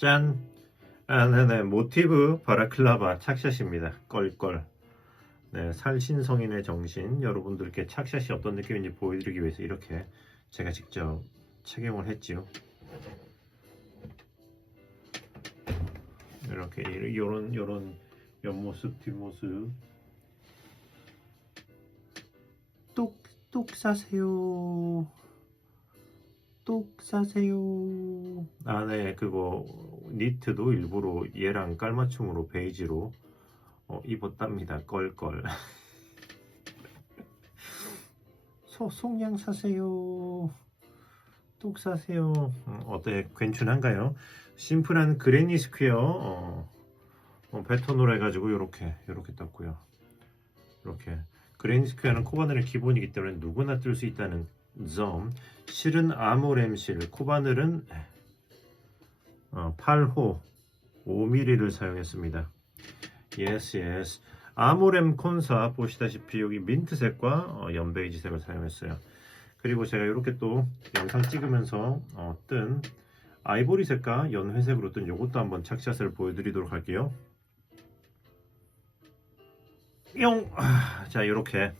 짠! 아, 네네. 모티브 바라클라바 착샷입니다. 껄껄. 네, 살신성인의 정신. 여러분들께 착샷이 어떤 느낌인지 보여드리기 위해서 이렇게 제가 직접 착용을 했지요. 이렇게 요런 옆모습 뒷모습 똑똑 사세요. 똑 사세요. 아, 네, 그거 니트도 일부러 얘랑 깔맞춤으로 베이지로 입었답니다. 껄껄. 속양 사세요. 똑 사세요. 어때? 괜찮은가요? 심플한 그레니 스퀘어 패턴으로 해가지고 요렇게 떴고요. 이렇게 그레니 스퀘어는 코바늘의 기본이기 때문에 누구나 뜰 수 있다는 점. 실은 아모렘실, 코바늘은 8호 5mm를 사용했습니다. yes. 아모렘 콘사 보시다시피 여기 민트색과 연베이지색을 사용했어요. 그리고 제가 이렇게 또 영상 찍으면서 뜬 아이보리색과 연회색으로 뜬 요것도 한번 착샷을 보여드리도록 할게요. 뿅! 자, 이렇게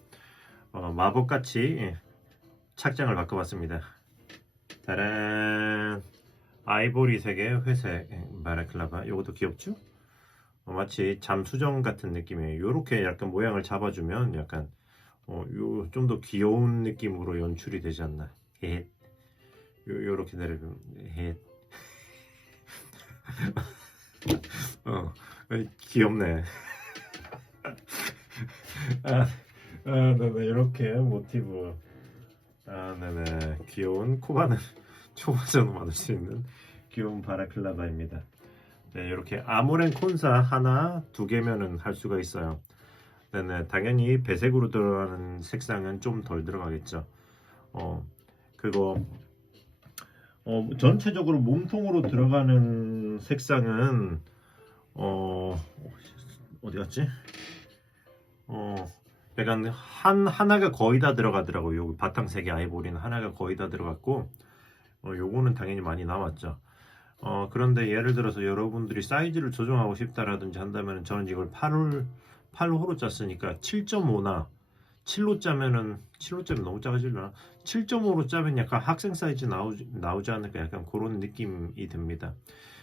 마법같이 착장을 바꿔봤습니다. 짜란! 아이보리색의 회색 바라클라바. 요것도 귀엽죠? 마치 잠수정 같은 느낌이에요. 요렇게 약간 모양을 잡아주면 약간 좀 더 귀여운 느낌으로 연출이 되지 않나. 헷. 요렇게 내려면 헷. 귀엽네. 네네, 이렇게 모티브. 네네, 귀여운 코바늘 초보자도 만들 수 있는 귀여운 바라클라바입니다. 네, 이렇게 아모렌 콘사 하나, 두 개면은 할 수가 있어요. 네네, 당연히 배색으로 들어가는 색상은 좀 덜 들어가겠죠. 그거 전체적으로 몸통으로 들어가는 색상은 어디 갔지? 약간 하나가 거의 다 들어가더라고요. 여기 바탕색의 아이보리는 하나가 거의 다 들어갔고 요거는 당연히 많이 남았죠. 그런데 예를 들어서 여러분들이 사이즈를 조정하고 싶다라든지 한다면 저는 이걸 8호로 짰으니까 7.5나 7로 짜면은 7로 짜면 너무 작아지려나? 7.5로 짜면 약간 학생 사이즈 나오지 않을까 약간 그런 느낌이 듭니다.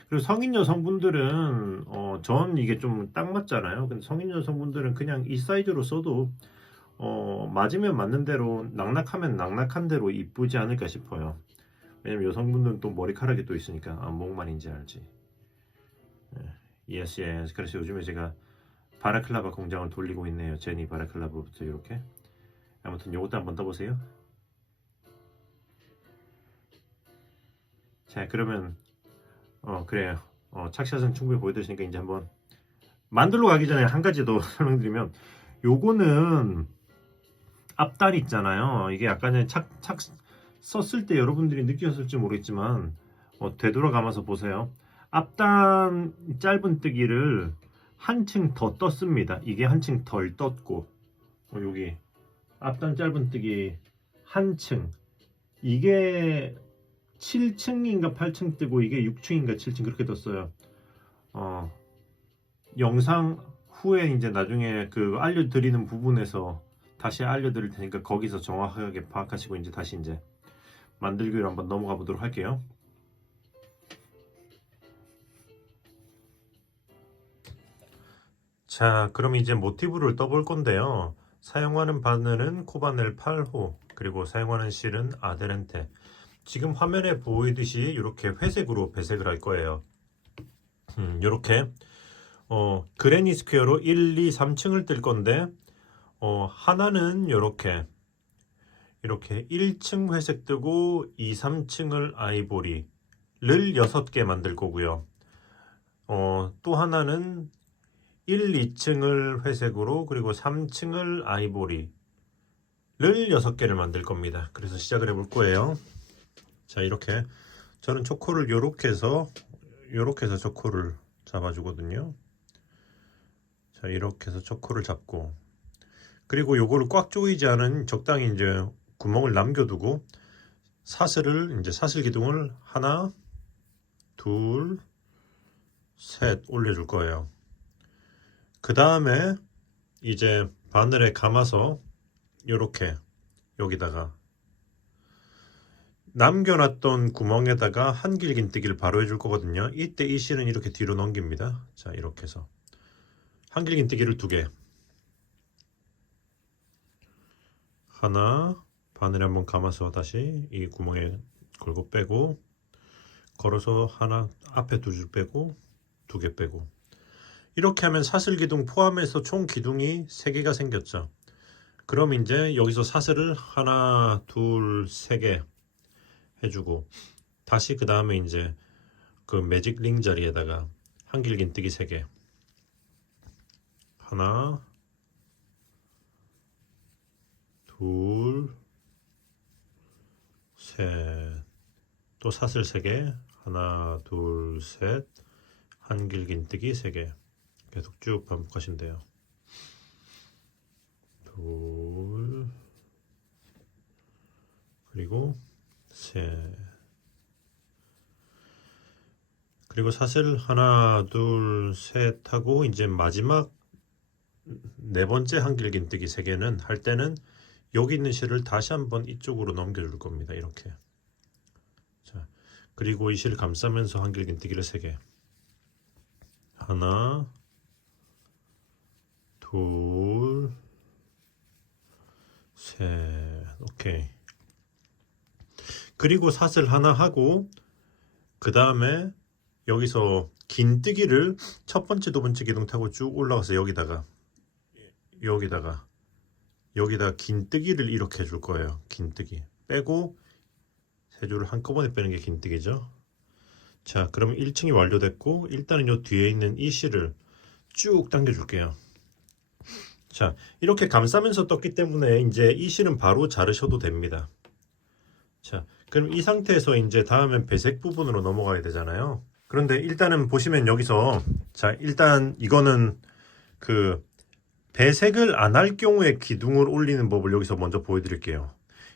그리고 성인 여성분들은 전 이게 좀 딱 맞잖아요. 근데 성인 여성분들은 그냥 이 사이즈로 써도 맞으면 맞는 대로 낙낙하면 낙낙한 대로 이쁘지 않을까 싶어요. 왜냐면 여성분들은 또 머리카락이 또 있으니까 뭔 말인지 알지. yes. 그래서 요즘에 제가 바라클라바 공장을 돌리고 있네요. 제니 바라클라바부터 이렇게. 아무튼 요것도 한번 떠보세요. 자, 그러면 그래요. 착샷은 충분히 보여드렸으니까 이제 한번 만들러 가기 전에 한 가지 더 설명드리면, 요거는 앞다리 있잖아요. 이게 약간 전에 착 썼을 때 여러분들이 느끼셨을지 모르겠지만 되돌아가면서 보세요. 앞단 짧은뜨기를 한층 더 떴습니다. 이게 한층 덜 떴고 여기 앞단 짧은뜨기 한층, 이게 7층인가 8층 뜨고 이게 6층인가 7층 그렇게 떴어요. 영상 후에 이제 나중에 그 알려드리는 부분에서 다시 알려드릴 테니까 거기서 정확하게 파악하시고 이제 다시 이제 만들기로 한번 넘어가 보도록 할게요. 자, 그럼 이제 모티브를 떠볼 건데요. 사용하는 바늘은 코바늘 8호, 그리고 사용하는 실은 아데렌테. 지금 화면에 보이듯이 이렇게 회색으로 배색을 할 거예요. 이렇게 그레니 스퀘어로 1, 2, 3층을 뜰 건데 하나는 이렇게 1층 회색 뜨고 2, 3층을 아이보리를 6개 만들 거고요. 또 하나는 1, 2층을 회색으로 그리고 3층을 아이보리를 6개를 만들 겁니다. 그래서 시작을 해볼 거예요. 자, 이렇게 저는 초코를 요렇게 해서 초코를 잡아주거든요. 자, 이렇게 해서 초코를 잡고, 그리고 요거를 꽉 조이지 않은 적당히 이제 구멍을 남겨두고 사슬 기둥을 하나, 둘, 셋 올려줄 거예요. 그 다음에 이제 바늘에 감아서 이렇게 여기다가 남겨놨던 구멍에다가 한길긴뜨기를 바로 해줄 거거든요. 이때 이 실은 이렇게 뒤로 넘깁니다. 자, 이렇게 해서 한길긴뜨기를 2개, 하나 바늘에 한번 감아서 다시 이 구멍에 걸고 빼고, 걸어서 하나 앞에 2줄 빼고 2개 빼고, 이렇게 하면 사슬 기둥 포함해서 총 기둥이 3개가 생겼죠. 그럼 이제 여기서 사슬을 하나, 둘, 3개 해주고, 다시 그 다음에 이제 그 매직 링 자리에다가 한길긴뜨기 3개, 하나, 둘, 셋, 또 사슬 3개, 하나, 둘, 셋, 한길긴뜨기 3개 계속 쭉 반복하시면 돼요. 둘, 그리고 셋, 그리고 사슬 하나, 둘, 셋 하고 이제 마지막 4번째 한길긴뜨기 3개는 할 때는 여기 있는 실을 다시 한번 이쪽으로 넘겨줄 겁니다. 이렇게. 자, 그리고 이 실을 감싸면서 한길긴뜨기를 3개, 하나, 둘, 셋, 오케이. 그리고 사슬 하나 하고 그 다음에 여기서 긴뜨기를 첫 번째, 2번째 기둥 타고 쭉 올라가서 여기다가 긴뜨기를 이렇게 해줄 거예요. 긴뜨기 빼고 3줄을 한꺼번에 빼는 게 긴뜨기죠. 자, 그러면 1층이 완료됐고, 일단은 요 뒤에 있는 이 실을 쭉 당겨 줄게요. 자, 이렇게 감싸면서 떴기 때문에 이제 이 실은 바로 자르셔도 됩니다. 자, 그럼 이 상태에서 이제 다음엔 배색 부분으로 넘어가야 되잖아요. 그런데 일단은 보시면 여기서, 자, 일단 이거는 그 배색을 안 할 경우에 기둥을 올리는 법을 여기서 먼저 보여드릴게요.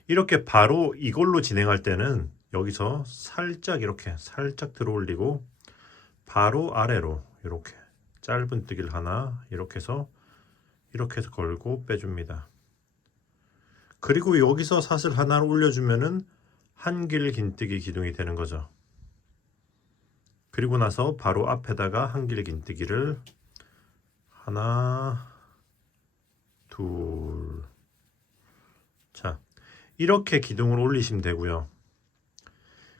이렇게 바로 이걸로 진행할 때는 여기서 살짝 이렇게 살짝 들어 올리고 바로 아래로 이렇게 짧은 뜨기를 하나 이렇게 해서 걸고 빼줍니다. 그리고 여기서 사슬 하나를 올려주면은 한길긴뜨기 기둥이 되는 거죠. 그리고 나서 바로 앞에다가 한길긴뜨기를 하나, 둘, 자, 이렇게 기둥을 올리시면 되고요.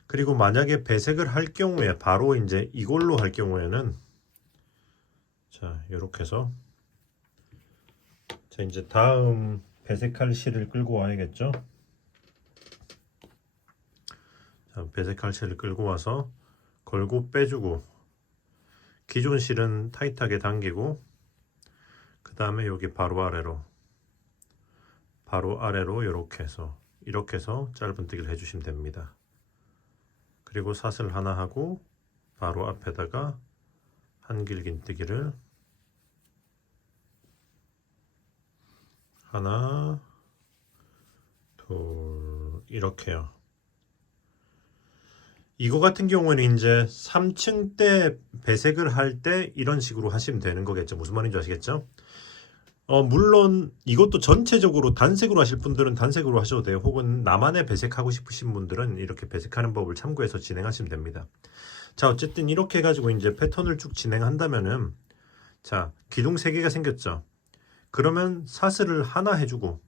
그리고 만약에 배색을 할 경우에 바로 이제 이걸로 할 경우에는, 자, 이렇게 해서, 자, 이제 다음 배색할 실을 끌고 와야겠죠. 자, 배색할 실을 끌고 와서 걸고 빼주고, 기존 실은 타이트하게 당기고, 그 다음에 여기 바로 아래로 이렇게 해서 짧은 뜨기를 해주시면 됩니다. 그리고 사슬 하나 하고 바로 앞에다가 한길긴뜨기를 하나, 둘, 이렇게요. 이거 같은 경우는 이제 3층 때 배색을 할 때 이런 식으로 하시면 되는 거겠죠. 무슨 말인지 아시겠죠? 물론 이것도 전체적으로 단색으로 하실 분들은 단색으로 하셔도 돼요. 혹은 나만의 배색하고 싶으신 분들은 이렇게 배색하는 법을 참고해서 진행하시면 됩니다. 자, 어쨌든 이렇게 해가지고 이제 패턴을 쭉 진행한다면은, 자, 기둥 3개가 생겼죠. 그러면 사슬을 하나 해주고,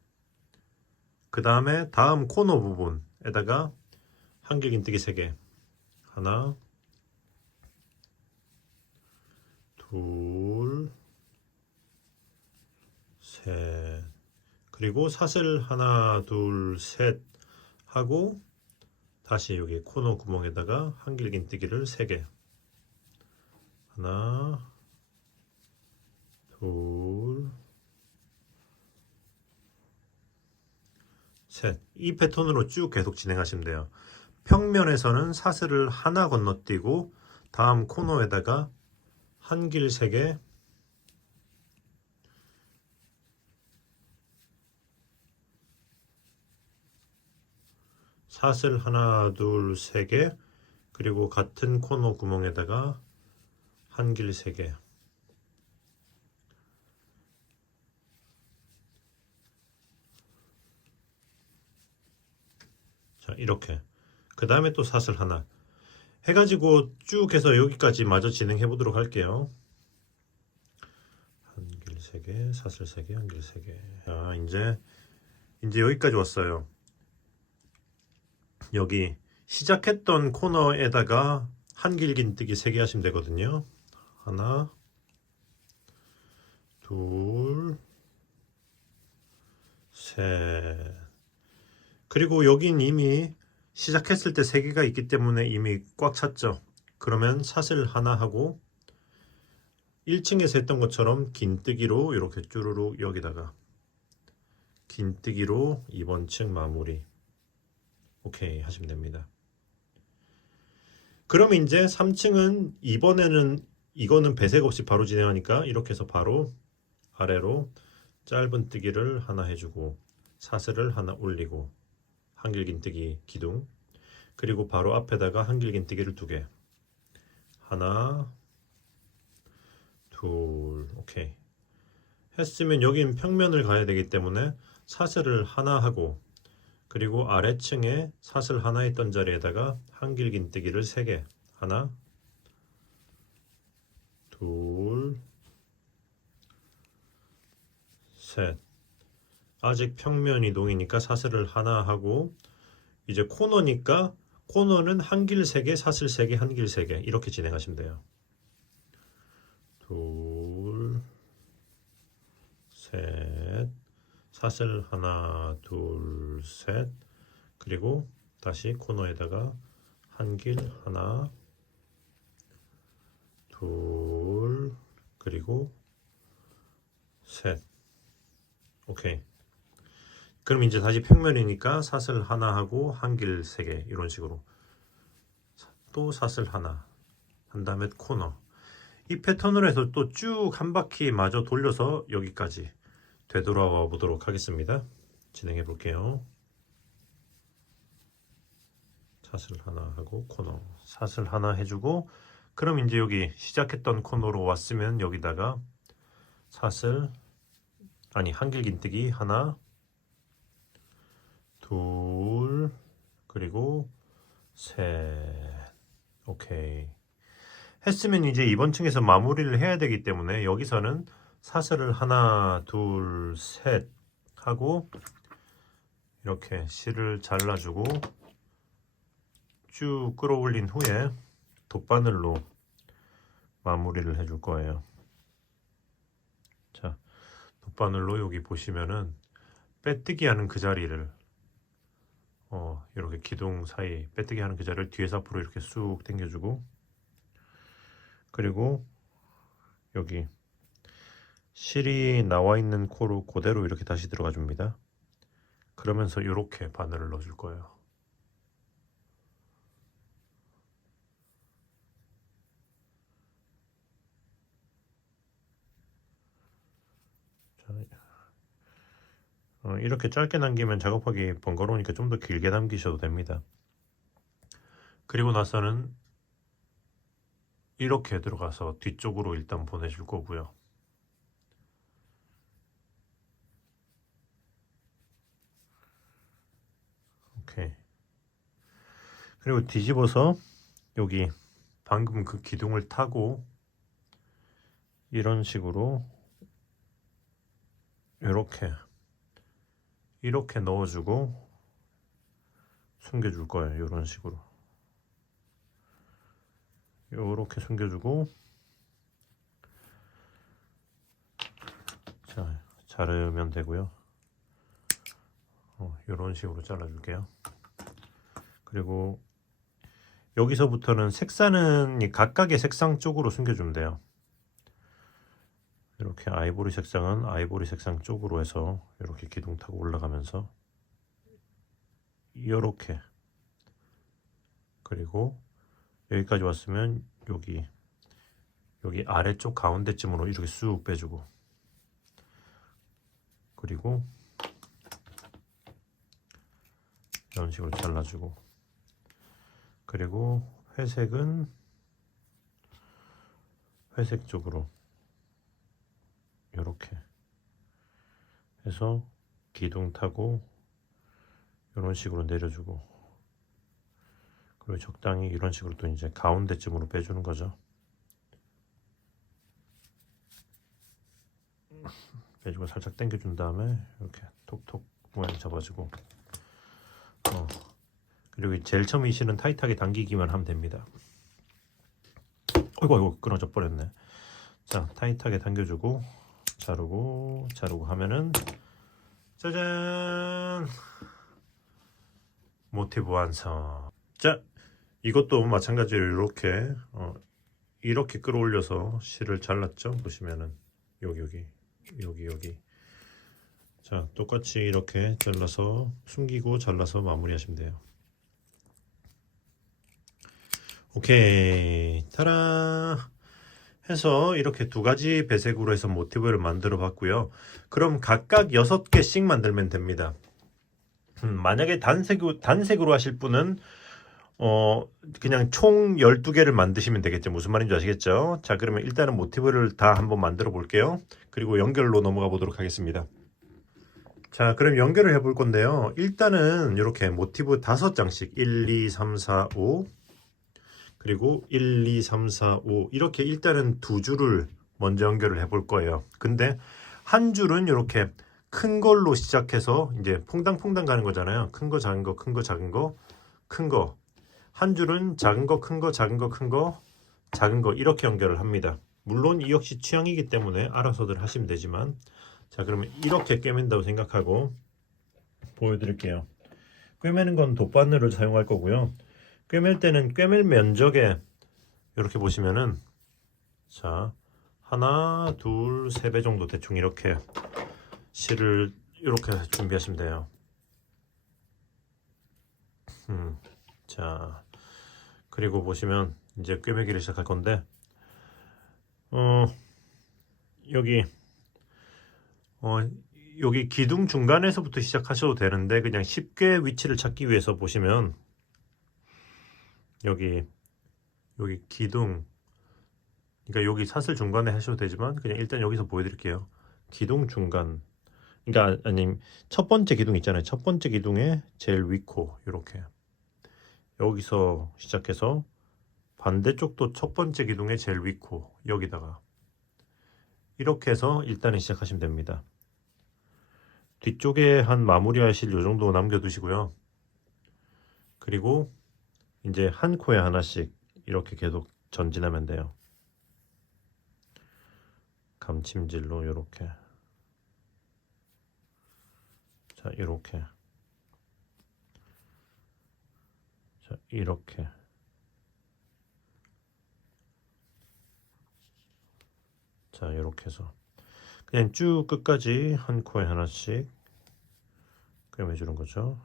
그 다음에 다음 코너 부분에다가 한길긴뜨기 3개, 하나, 둘, 셋, 그리고 사슬 하나, 둘, 셋 하고 다시 여기 코너 구멍에다가 한길긴뜨기를 3개, 하나, 둘, 셋. 이 패턴으로 쭉 계속 진행하시면 돼요. 평면에서는 사슬을 하나 건너뛰고 다음 코너에다가 한길 3개, 사슬 하나, 둘, 3개, 그리고 같은 코너 구멍에다가 한길 3개. 자, 이렇게. 그 다음에 또 사슬 하나 해가지고 쭉 해서 여기까지 마저 진행해 보도록 할게요. 한길 3개, 사슬 3개, 한길 3개. 자, 이제 여기까지 왔어요. 여기 시작했던 코너에다가 한길 긴뜨기 3개 하시면 되거든요. 하나, 둘, 셋. 그리고 여긴 이미 시작했을 때 3개가 있기 때문에 이미 꽉 찼죠. 그러면 사슬 하나 하고 1층에서 했던 것처럼 긴뜨기로 이렇게 쭈루룩 여기다가 긴뜨기로 이번 층 마무리. 오케이 하시면 됩니다. 그럼 이제 3층은 이번에는 이거는 배색 없이 바로 진행하니까 이렇게 해서 바로 아래로 짧은 뜨기를 하나 해주고 사슬을 하나 올리고 한길 긴뜨기 기둥, 그리고 바로 앞에다가 한길 긴뜨기를 2개. 하나, 둘. 오케이. 했으면 여긴 평면을 가야 되기 때문에 사슬을 하나 하고, 그리고 아래층에 사슬 하나 있던 자리에다가 한길 긴뜨기를 3개. 하나, 둘, 셋. 아직 평면 이동이니까 사슬을 하나 하고, 이제 코너니까 코너는 한길 3개, 사슬 3개, 한길 3개 이렇게 진행하시면 돼요. 둘, 셋, 사슬 하나, 둘, 셋, 그리고 다시 코너에다가 한길 하나, 둘, 그리고 셋. 오케이. 그럼 이제 다시 평면이니까 사슬 하나 하고 한길 3개 이런 식으로 또 사슬 하나 한 다음에 코너. 이 패턴으로 해서 또 쭉 한 바퀴 마저 돌려서 여기까지 되돌아와 보도록 하겠습니다. 진행해 볼게요. 사슬 하나 하고 코너 사슬 하나 해주고, 그럼 이제 여기 시작했던 코너로 왔으면 여기다가 사슬 한길 긴뜨기 하나, 둘, 그리고 셋. 오케이. 했으면 이제 이번 층에서 마무리를 해야 되기 때문에 여기서는 사슬을 하나, 둘, 셋 하고 이렇게 실을 잘라주고 쭉 끌어올린 후에 돗바늘로 마무리를 해줄 거예요. 자, 돗바늘로 여기 보시면은 빼뜨기 하는 그 자리를 이렇게 기둥 사이 빼뜨기 하는 그 자리를 뒤에서 앞으로 이렇게 쑥 당겨주고, 그리고 여기 실이 나와 있는 코로 그대로 이렇게 다시 들어가 줍니다. 그러면서 이렇게 바늘을 넣어줄 거예요. 자, 이렇게 짧게 남기면 작업하기 번거로우니까 좀 더 길게 남기셔도 됩니다. 그리고 나서는 이렇게 들어가서 뒤쪽으로 일단 보내줄 거고요. 오케이. 그리고 뒤집어서 여기 방금 그 기둥을 타고 이런 식으로 이렇게 넣어주고 숨겨줄 거예요. 이런 식으로 이렇게 숨겨주고, 자, 자르면 되고요. 이런 식으로 잘라줄게요. 그리고 여기서부터는 색상은 각각의 색상 쪽으로 숨겨주면 돼요. 이렇게 아이보리 색상은 아이보리 색상 쪽으로 해서 이렇게 기둥 타고 올라가면서 이렇게, 그리고 여기까지 왔으면 여기 아래쪽 가운데쯤으로 이렇게 쑥 빼주고, 그리고 이런 식으로 잘라주고, 회색 쪽으로 이렇게 해서 기둥 타고 이런 식으로 내려주고, 그리고 적당히 이런 식으로 또 이제 가운데쯤으로 빼주는 거죠. 빼주고 살짝 당겨준 다음에 이렇게 톡톡 모양 잡아주고, 그리고 제일 처음 이 실은 타이트하게 당기기만 하면 됩니다. 어이구 끊어져 버렸네. 자, 타이트하게 당겨주고 자르고 하면은 짜잔, 모티브 완성. 자, 이것도 마찬가지로 이렇게 끌어올려서 실을 잘랐죠. 보시면은 여기. 자, 똑같이 이렇게 잘라서 숨기고 잘라서 마무리하시면 돼요. 오케이, 타라 해서 이렇게 두 가지 배색으로 해서 모티브를 만들어 봤고요. 그럼 각각 6개씩 만들면 됩니다. 만약에 단색으로 하실 분은 그냥 총 12개를 만드시면 되겠죠. 무슨 말인지 아시겠죠? 자, 그러면 일단은 모티브를 다 한번 만들어 볼게요. 그리고 연결로 넘어가 보도록 하겠습니다. 자, 그럼 연결을 해 볼 건데요. 일단은 이렇게 모티브 5장씩 1, 2, 3, 4, 5 그리고 1, 2, 3, 4, 5 이렇게 일단은 두 줄을 먼저 연결을 해 볼 거예요. 근데 한 줄은 이렇게 큰 걸로 시작해서 이제 퐁당퐁당 가는 거잖아요. 큰 거, 작은 거, 큰 거, 작은 거, 큰 거. 한 줄은 작은 거, 큰 거, 작은 거, 큰 거, 작은 거 이렇게 연결을 합니다. 물론 이 역시 취향이기 때문에 알아서들 하시면 되지만, 자, 그러면 이렇게 꿰맨다고 생각하고 보여드릴게요. 꿰매는 건 돗바늘을 사용할 거고요. 꿰맬 때는 꿰맬 면적에 이렇게 보시면은, 자, 하나, 둘, 3배 정도 대충 이렇게 실을 이렇게 준비하시면 돼요. 자, 그리고 보시면 이제 꿰매기를 시작할 건데, 여기 기둥 중간에서부터 시작하셔도 되는데, 그냥 쉽게 위치를 찾기 위해서 보시면 여기 기둥, 그러니까 여기 사슬 중간에 하셔도 되지만 그냥 일단 여기서 보여드릴게요. 기둥 중간, 그러니까 아니 첫 번째 기둥 있잖아요. 첫 번째 기둥의 제일 위코 이렇게 여기서 시작해서 반대쪽도 첫 번째 기둥의 제일 위코 여기다가 이렇게 해서 일단은 시작하시면 됩니다. 뒤쪽에 한 마무리하실 요 정도 남겨두시고요. 그리고 이제 한 코에 하나씩 이렇게 계속 전진하면 돼요. 감침질로 이렇게, 자, 이렇게, 자, 이렇게, 자, 이렇게 해서 그냥 쭉 끝까지 한 코에 하나씩 꿰매주는 거죠.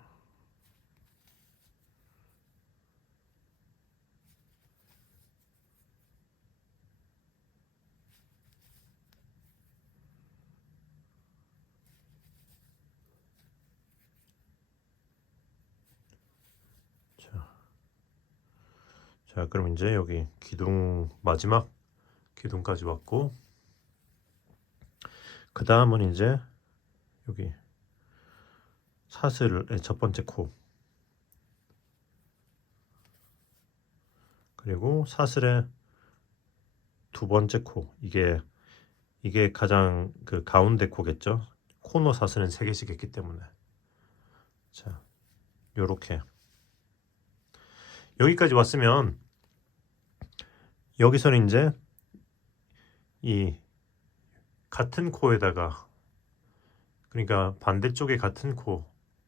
자, 그럼 이제 여기 기둥 마지막 기둥까지 왔고, 그 다음은 이제 여기 사슬의 첫 번째 코, 그리고 사슬의 두 번째 코, 이게 가장 그 가운데 코겠죠. 코너 사슬은 3개씩 있기 때문에. 자, 요렇게 여기까지 왔으면 여기서는 이제 이 같은 코에다가, 그러니까 반대쪽에 같은 코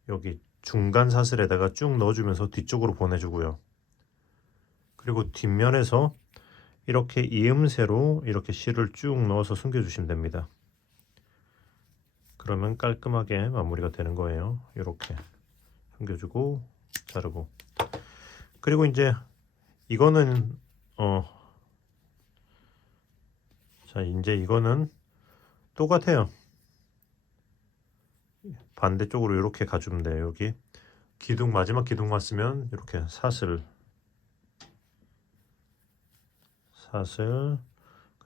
여기 중간 사슬에다가 쭉 넣어주면서 뒤쪽으로 보내주고요. 그리고 뒷면에서 이렇게 이음새로 이렇게 실을 쭉 넣어서 숨겨주시면 됩니다. 그러면 깔끔하게 마무리가 되는 거예요. 이렇게 숨겨주고 자르고, 그리고 이제 이거는 자, 이제 이거는 똑같아요. 반대쪽으로 이렇게 가주면 돼요. 여기 기둥 마지막 기둥 왔으면 이렇게 사슬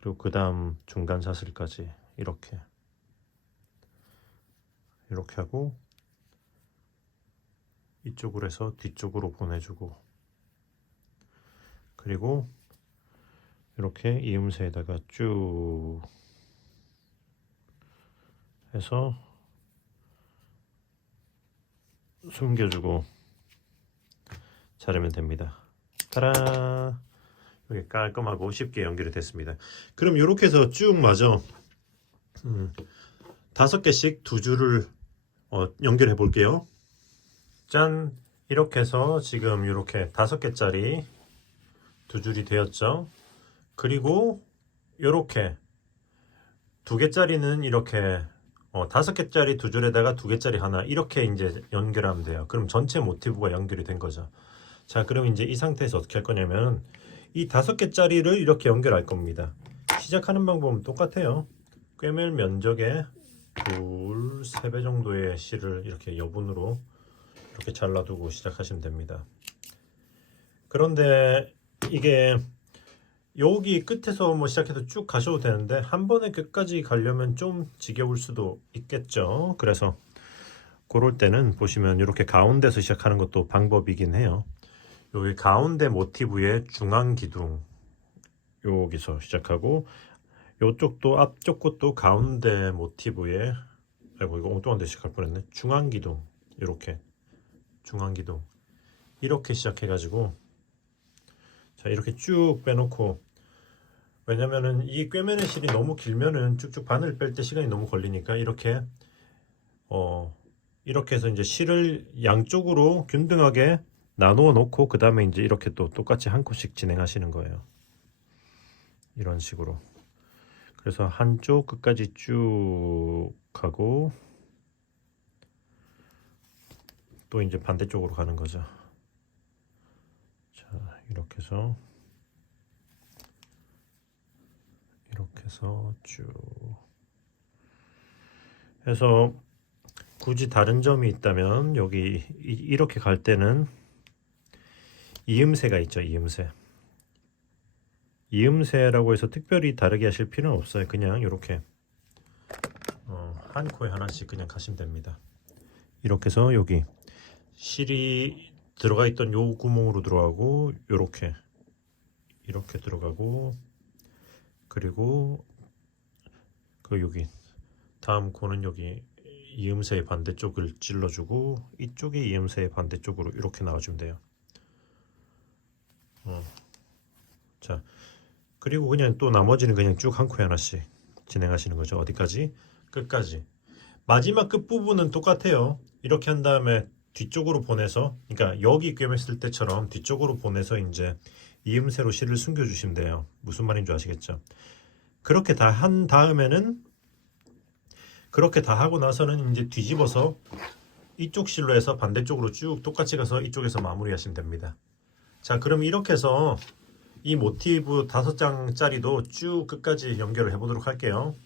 그리고 그 다음 중간 사슬까지 이렇게 하고 이쪽으로 해서 뒤쪽으로 보내주고, 그리고 이렇게 이음새에다가 쭉 해서 숨겨주고 자르면 됩니다. 따라, 이렇게 깔끔하고 쉽게 연결이 됐습니다. 그럼 이렇게 해서 쭉 마저 5개씩 두 줄을 연결해 볼게요. 짠! 이렇게 해서 지금 이렇게 5개짜리 두 줄이 되었죠. 그리고 이렇게 2개짜리는 이렇게 5개짜리 두 줄에다가 2개짜리 하나, 이렇게 이제 연결하면 돼요. 그럼 전체 모티브가 연결이 된 거죠. 자, 그럼 이제 이 상태에서 어떻게 할 거냐면 이 5개짜리를 이렇게 연결할 겁니다. 시작하는 방법은 똑같아요. 꿰맬 면적의 3배 정도의 실을 이렇게 여분으로 이렇게 잘라두고 시작하시면 됩니다. 그런데 이게 여기 끝에서 뭐 시작해서 쭉 가셔도 되는데 한 번에 끝까지 가려면 좀 지겨울 수도 있겠죠. 그래서 그럴 때는 보시면 이렇게 가운데서 시작하는 것도 방법이긴 해요. 여기 가운데 모티브의 중앙 기둥 여기서 시작하고, 요쪽도 앞쪽 것도 가운데 모티브의, 아이고 이거 엉뚱한 데 시작할 뻔했네. 중앙 기둥, 이렇게 중앙 기둥 이렇게 시작해 가지고, 자 이렇게 쭉 빼놓고, 왜냐면은 이 꿰매는 실이 너무 길면은 쭉쭉 바늘 뺄 때 시간이 너무 걸리니까 이렇게 이렇게 해서 이제 실을 양쪽으로 균등하게 나누어 놓고 그 다음에 이제 이렇게 또 똑같이 한 코씩 진행하시는 거예요. 이런 식으로. 그래서 한쪽 끝까지 쭉 하고 또 이제 반대쪽으로 가는 거죠. 자, 이렇게 해서 쭉 해서 굳이 다른 점이 있다면 여기 이렇게 갈 때는 이음새가 있죠. 이음새라고 해서 특별히 다르게 하실 필요는 없어요. 그냥 이렇게 한 코에 하나씩 그냥 가시면 됩니다. 이렇게 해서 여기 실이 들어가 있던 요 구멍으로 들어가고, 이렇게 들어가고, 그리고 그 여기 다음 코는 여기 이음새의 반대쪽을 찔러주고, 이쪽이 이음새의 반대쪽으로 이렇게 나와주면 돼요. 자, 그리고 그냥 또 나머지는 그냥 쭉 한 코에 하나씩 진행하시는 거죠. 어디까지? 끝까지. 마지막 끝부분은 똑같아요. 이렇게 한 다음에 뒤쪽으로 보내서, 그러니까 여기 꿰맸을 때처럼 뒤쪽으로 보내서 이제 이음새로 실을 숨겨주시면 돼요. 무슨 말인 줄 아시겠죠? 그렇게 다 한 다음에는, 그렇게 다 하고 나서는 이제 뒤집어서 이쪽 실로 해서 반대쪽으로 쭉 똑같이 가서 이쪽에서 마무리하시면 됩니다. 자, 그럼 이렇게 해서 이 모티브 5장짜리도 쭉 끝까지 연결을 해보도록 할게요.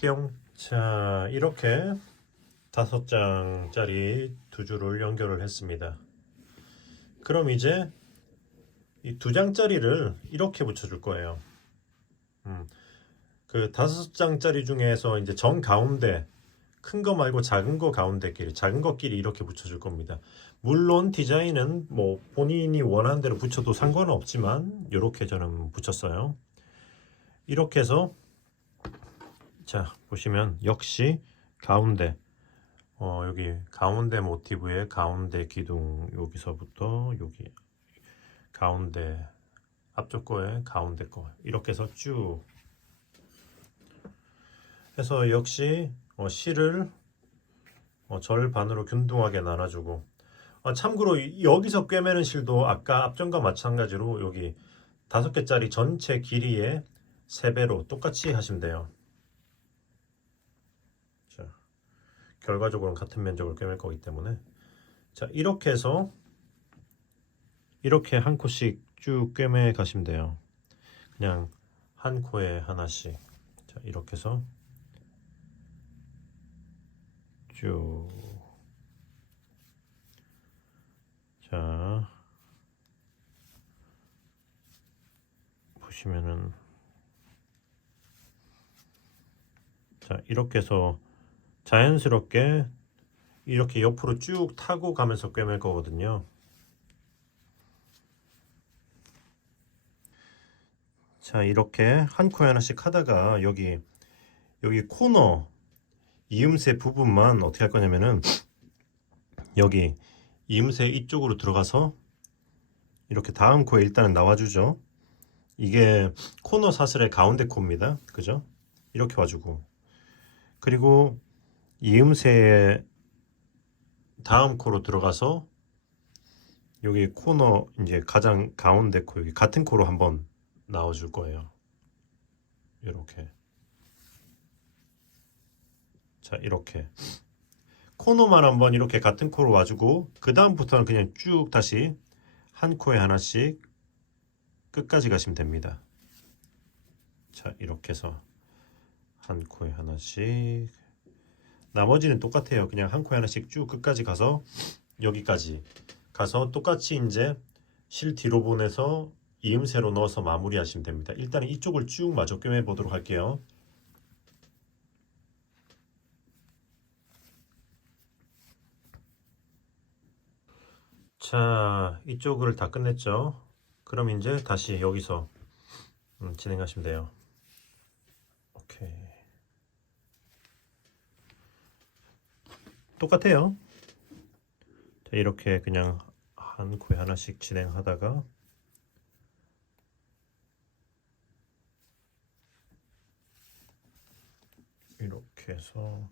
뿅. 자, 이렇게 5장짜리 두 줄을 연결을 했습니다. 그럼 이제 이 2장짜리를 이렇게 붙여줄 거예요. 그 5장짜리 중에서 이제 정 가운데 큰 거 말고 작은 거 가운데끼리, 작은 거끼리 이렇게 붙여줄 겁니다. 물론 디자인은 뭐 본인이 원하는 대로 붙여도 상관은 없지만 이렇게 저는 붙였어요. 이렇게 해서 자 보시면 역시 가운데 여기 가운데 모티브의 가운데 기둥, 여기서부터 여기 가운데 앞쪽 거에 가운데 거, 이렇게 해서 쭉 해서 역시 실을 절반으로 균등하게 나눠주고, 참고로 여기서 꿰매는 실도 아까 앞전과 마찬가지로 여기 5개짜리 전체 길이의 3배로 똑같이 하시면 돼요. 자, 결과적으로는 같은 면적을 꿰맬 거기 때문에, 자 이렇게 해서 이렇게 한 코씩 쭉 꿰매 가시면 돼요. 그냥 한 코에 하나씩. 자 이렇게 해서 쭉. 자 보시면은 자, 이렇게 해서 자연스럽게 이렇게 옆으로 쭉 타고 가면서 꿰맬 거거든요. 자, 이렇게 한 코에 하나씩 하다가 여기 코너 이음새 부분만 어떻게 할 거냐면은 여기 이음새 이쪽으로 들어가서 이렇게 다음 코에 일단은 나와주죠. 이게 코너 사슬의 가운데 코입니다. 그죠? 이렇게 와주고, 그리고 이음새의 다음 코로 들어가서 여기 코너 이제 가장 가운데 코 여기 같은 코로 한번 나와줄 거예요. 이렇게. 자, 이렇게 코너만 한번 이렇게 같은 코로 와주고, 그 다음부터는 그냥 쭉 다시 한 코에 하나씩 끝까지 가시면 됩니다. 자, 이렇게 해서 한 코에 하나씩, 나머지는 똑같아요. 그냥 한 코에 하나씩 쭉 끝까지 가서 여기까지 가서 똑같이 이제 실 뒤로 보내서 이음새로 넣어서 마무리하시면 됩니다. 일단은 이쪽을 쭉 마저 꿰매 보도록 할게요. 자, 이쪽을 다 끝냈죠. 그럼 이제 다시 여기서 진행하시면 돼요. 오케이. 똑같아요. 자, 이렇게 그냥 한 코에 하나씩 진행하다가 이렇게 해서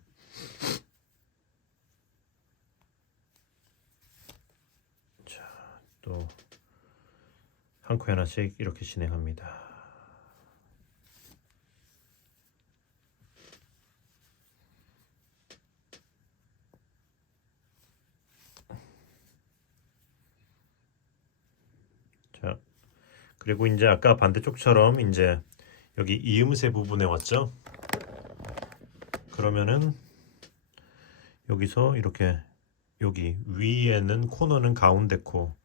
자, 또 한 코에 하나씩 이렇게 진행합니다. 자, 그리고 이제 아까 반대쪽처럼 이제 여기 이음새 부분에 왔죠? 그러면은 여기서 이렇게 여기 위에는 코너는 가운데 코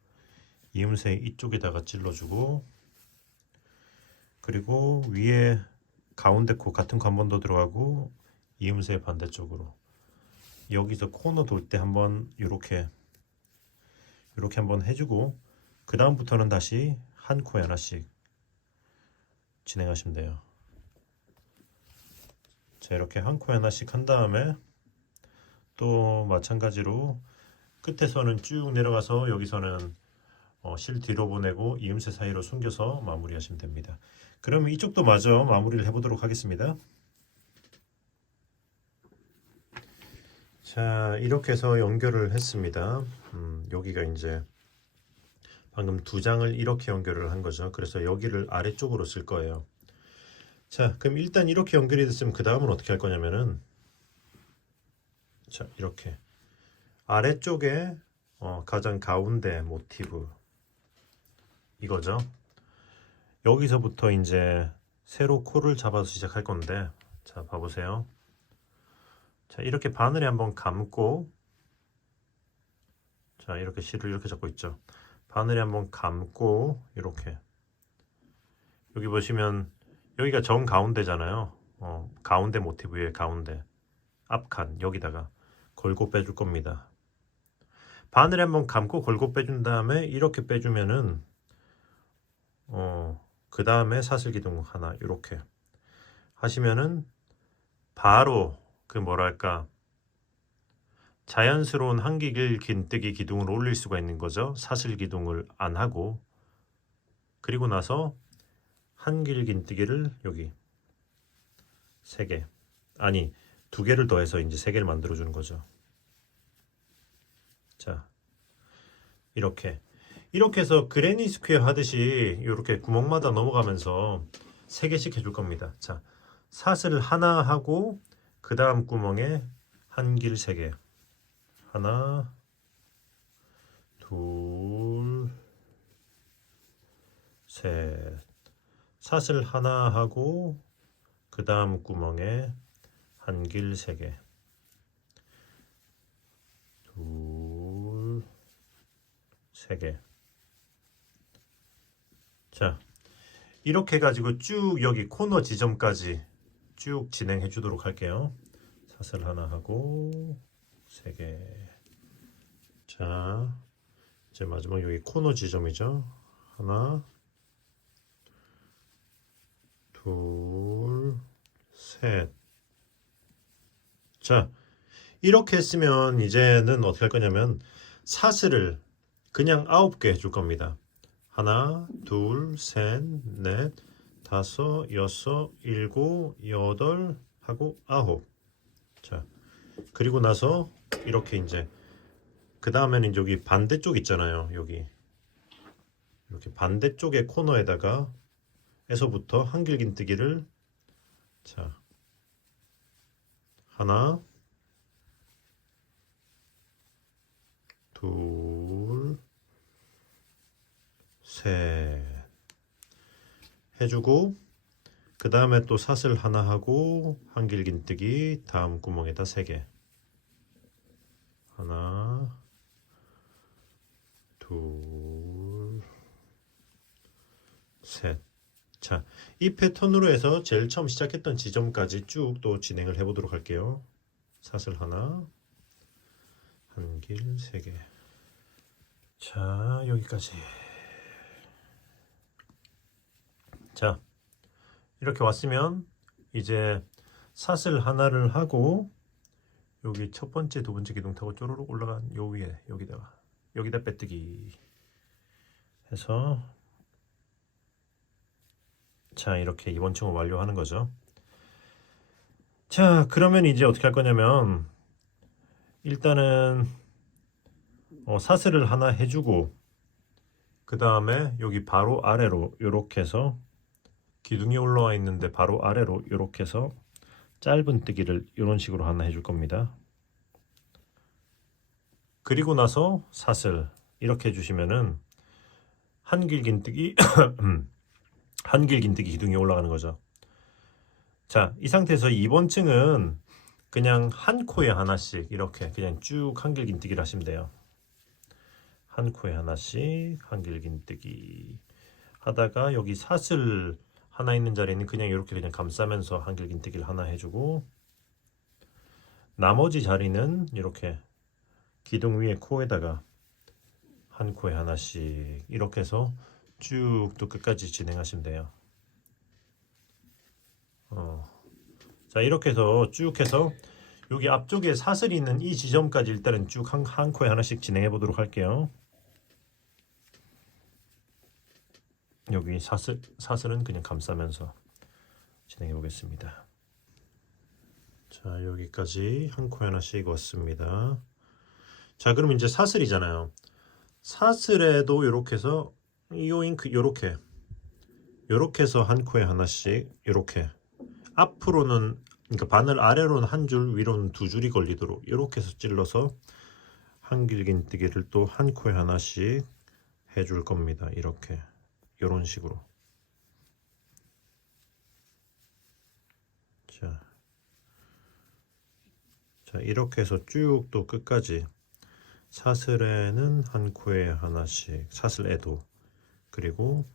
이음새 이쪽에다가 찔러주고, 그리고 위에 가운데 코 같은 코 한 번 더 들어가고 이음새 반대쪽으로 여기서 코너 돌 때 한번 이렇게 한번 해주고, 그 다음부터는 다시 한 코에 하나씩 진행하시면 돼요. 자, 이렇게 한 코에 하나씩 한 다음에 또 마찬가지로 끝에서는 쭉 내려가서 여기서는 실 뒤로 보내고 이음새 사이로 숨겨서 마무리하시면 됩니다. 그러면 이쪽도 마저 마무리를 해보도록 하겠습니다. 자, 이렇게 해서 연결을 했습니다. 여기가 이제 방금 두 장을 이렇게 연결을 한 거죠. 그래서 여기를 아래쪽으로 쓸 거예요. 자, 그럼 일단 이렇게 연결이 됐으면 그 다음은 어떻게 할 거냐면은, 자, 이렇게 아래쪽에 가장 가운데 모티브 이거죠. 여기서부터 이제 세로 코를 잡아서 시작할 건데, 자, 봐보세요. 자, 이렇게 바늘에 한번 감고, 자, 이렇게 실을 이렇게 잡고 있죠. 바늘에 한번 감고 이렇게, 여기 보시면 여기가 정 가운데잖아요. 가운데 모티브의 가운데 앞칸 여기다가 걸고 빼줄 겁니다. 바늘에 한번 감고 걸고 빼준 다음에 이렇게 빼주면은 그 다음에 사슬 기둥 하나 이렇게 하시면은 바로 그 뭐랄까 자연스러운 한길 긴뜨기 기둥을 올릴 수가 있는 거죠. 사슬 기둥을 안 하고. 그리고 나서 한길 긴뜨기를 여기 3개, 아니 2개를 더해서 이제 3개를 만들어 주는 거죠. 자, 이렇게 해서 그레니 스퀘어 하듯이 이렇게 구멍마다 넘어가면서 3개씩 해줄 겁니다. 자, 사슬 하나 하고 그 다음 구멍에 한길 3개, 하나, 둘, 셋, 사슬 하나 하고 그 다음 구멍에 한길 3개, 둘, 3개. 자, 이렇게 해가지고 쭉 여기 코너 지점까지 쭉 진행해 주도록 할게요. 사슬 하나 하고 3개. 자, 이제 마지막 여기 코너 지점이죠. 하나, 둘, 셋. 자, 이렇게 했으면 이제는 어떻게 할 거냐면 사슬을 그냥 9개 해줄 겁니다. 하나, 둘, 셋, 넷, 다섯, 여섯, 일곱, 여덟 하고 9. 자, 그리고 나서 이렇게 이제 그 다음에는 여기 반대쪽 있잖아요. 여기 이렇게 반대쪽의 코너에다가 에서부터 한길긴뜨기를 자 하나, 둘, 셋 해주고 그 다음에 또 사슬 하나 하고 한길긴뜨기 다음 구멍에다 3개. 하나, 둘, 셋. 자, 이 패턴으로 해서 제일 처음 시작했던 지점까지 쭉 또 진행을 해보도록 할게요. 사슬 하나, 한길 3개. 자, 여기까지. 자, 이렇게 왔으면 이제 사슬 하나를 하고 여기 첫 번째, 두 번째 기둥 타고 쪼르륵 올라간 요 위에 여기다 빼뜨기 해서 자, 이렇게 이번 층을 완료하는 거죠. 자, 그러면 이제 어떻게 할 거냐면 일단은 사슬을 하나 해주고 그 다음에 여기 바로 아래로 이렇게 해서 기둥이 올라와 있는데 바로 아래로 이렇게 해서 짧은 뜨기를 이런 식으로 하나 해줄 겁니다. 그리고 나서 사슬 이렇게 해주시면은 한길긴뜨기 한길긴뜨기 기둥이 올라가는 거죠. 자, 이 상태에서 이번 층은 그냥 한 코에 하나씩 이렇게 그냥 쭉 한길긴뜨기를 하시면 돼요. 한 코에 하나씩 한길긴뜨기 하다가 여기 사슬 하나 있는 자리는 그냥 이렇게 그냥 감싸면서 한길긴뜨기를 하나 해주고 나머지 자리는 이렇게 기둥 위에 코에다가 한 코에 하나씩 이렇게 해서 쭉 또 끝까지 진행하시면 돼요. 자, 이렇게 해서 쭉 해서 여기 앞쪽에 사슬이 있는 이 지점까지 일단은 쭉 한 코에 하나씩 진행해 보도록 할게요. 여기 사슬은 그냥 감싸면서 진행해 보겠습니다. 자, 여기까지 한 코에 하나씩 왔습니다. 자, 그럼 이제 사슬이잖아요. 사슬에도 이렇게 해서 요잉크 요렇게 해서 한 코에 하나씩 이렇게 앞으로는 그러니까 바늘 아래로는 한 줄 위로는 2줄이 걸리도록 이렇게 해서 찔러서 한길긴뜨기를 또 한 코에 하나씩 해줄 겁니다. 이렇게 이런 식으로. 자, 이렇게 해서 쭉 또 끝까지 사슬에는 한 코에 하나씩 사슬에도 그리고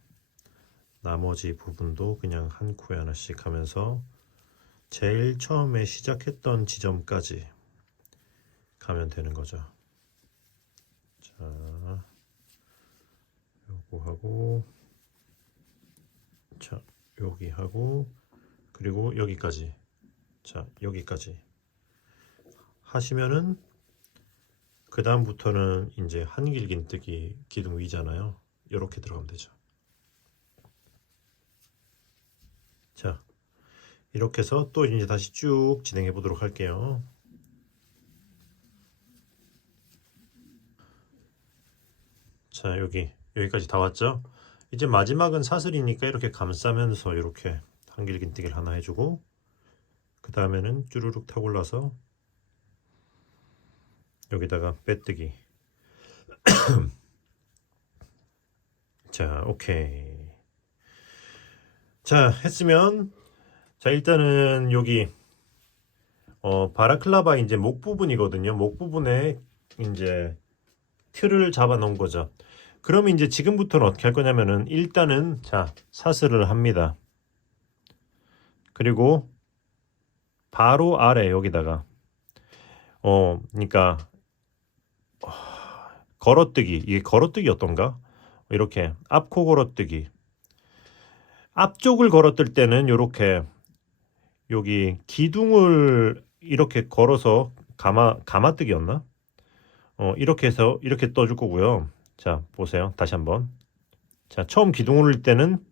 나머지 부분도 그냥 한 코에 하나씩 하면서 제일 처음에 시작했던 지점까지 가면 되는 거죠. 자, 요거 하고 자, 여기 하고 그리고 여기까지. 자, 여기까지 하시면은 그 다음부터는 이제 한길긴뜨기 기둥 위잖아요. 이렇게 들어가면 되죠. 자, 이렇게 해서 또 이제 다시 쭉 진행해 보도록 할게요. 자, 여기까지 다 왔죠? 이제 마지막은 사슬이니까 이렇게 감싸면서 이렇게 한길긴뜨기를 하나 해주고 그 다음에는 쭈루룩 타고 올라서 여기다가 빼뜨기. 자, 오케이. 자, 했으면 자, 일단은 여기 바라클라바 이제 목 부분이거든요. 목 부분에 이제 틀을 잡아 놓은 거죠. 그러면 이제 지금부터는 어떻게 할 거냐면은 일단은 자, 사슬을 합니다. 그리고 바로 아래 여기다가 그러니까 걸어뜨기, 이게 걸어뜨기 어떤가? 이렇게 앞코 걸어뜨기. 앞쪽을 걸어뜰 때는 이렇게 여기 기둥을 이렇게 걸어서 가마뜨기였나? 이렇게 해서 이렇게 떠줄 거고요. 자, 보세요. 다시 한번. 자, 처음 기둥을 올릴 때는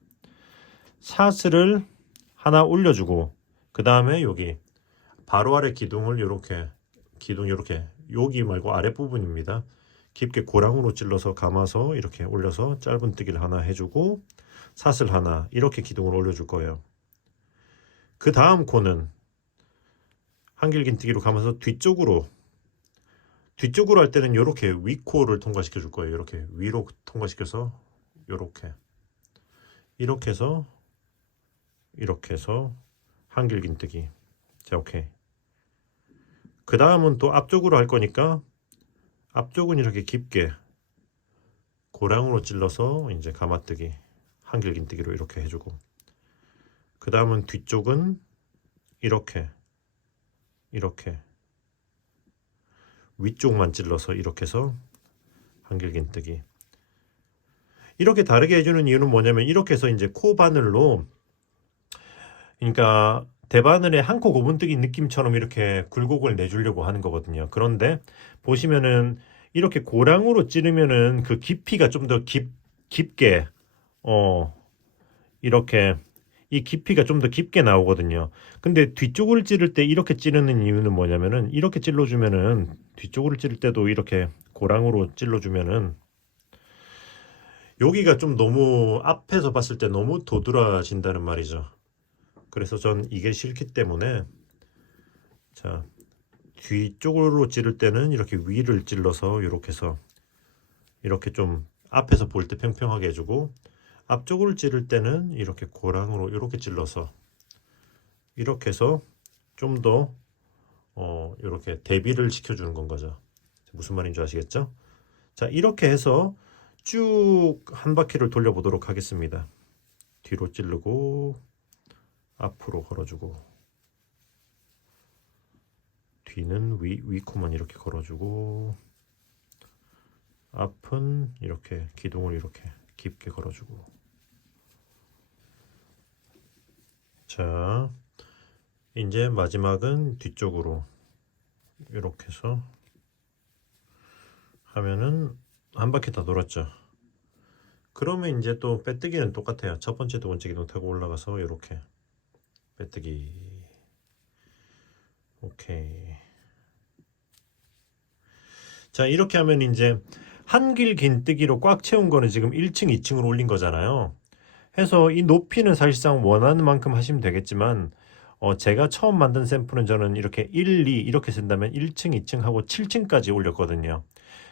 사슬을 하나 올려주고, 그 다음에 여기 바로 아래 기둥을 이렇게 여기 말고 아랫부분입니다. 깊게 고랑으로 찔러서 감아서 이렇게 올려서 짧은뜨기를 하나 해주고 사슬 하나 이렇게 기둥을 올려줄 거예요. 그 다음 코는 한길긴뜨기로 감아서 뒤쪽으로 할 때는 이렇게 위코를 통과시켜 줄 거예요. 이렇게 위로 통과시켜서 이렇게 해서 한길긴뜨기. 자, 오케이. 그 다음은 또 앞쪽으로 할 거니까 앞쪽은 이렇게 깊게 고랑으로 찔러서 이제 가마뜨기, 한길긴뜨기로 이렇게 해주고, 그 다음은 뒤쪽은 이렇게 위쪽만 찔러서 이렇게 해서 한길긴뜨기. 이렇게 다르게 해주는 이유는 뭐냐면 이렇게 해서 이제 코 바늘로, 그러니까 대바늘에 한 코 고분뜨기 느낌처럼 이렇게 굴곡을 내주려고 하는 거거든요. 그런데 보시면은 이렇게 고랑으로 찌르면은 그 깊이가 좀 더 깊게 이렇게 이 깊이가 좀 더 깊게 나오거든요. 근데 뒤쪽을 찌를 때 이렇게 찌르는 이유는 뭐냐면은 이렇게 찔러주면은 뒤쪽을 찌를 때도 이렇게 고랑으로 찔러주면은 여기가 좀 너무 앞에서 봤을 때 너무 도드라진다는 말이죠. 그래서 전 이게 싫기 때문에, 자, 뒤쪽으로 찌를 때는 이렇게 위를 찔러서 이렇게 해서 이렇게 좀 앞에서 볼 때 평평하게 해주고, 앞쪽을 찌를 때는 이렇게 고랑으로 이렇게 찔러서 이렇게 해서 좀 더 이렇게 대비를 시켜주는 건 거죠. 무슨 말인지 아시겠죠? 자, 이렇게 해서 쭉 한 바퀴를 돌려보도록 하겠습니다. 뒤로 찌르고 앞으로 걸어주고, 뒤는 위코만 이렇게 걸어주고, 앞은 이렇게 기둥을 이렇게 깊게 걸어주고. 자, 이제 마지막은 뒤쪽으로 이렇게 해서 하면은 한 바퀴 다 돌았죠. 그러면 이제 또 빼뜨기는 똑같아요. 첫 번째, 두 번째 기둥 타고 올라가서 이렇게 빼뜨기. 오케이. 자, 이렇게 하면 이제 한길 긴뜨기로 꽉 채운 거는 지금 1층, 2층으로 올린 거잖아요. 해서 이 높이는 사실상 원하는 만큼 하시면 되겠지만, 제가 처음 만든 샘플은 저는 이렇게 1, 2 이렇게 쓴다면 1층, 2층 하고 7층까지 올렸거든요.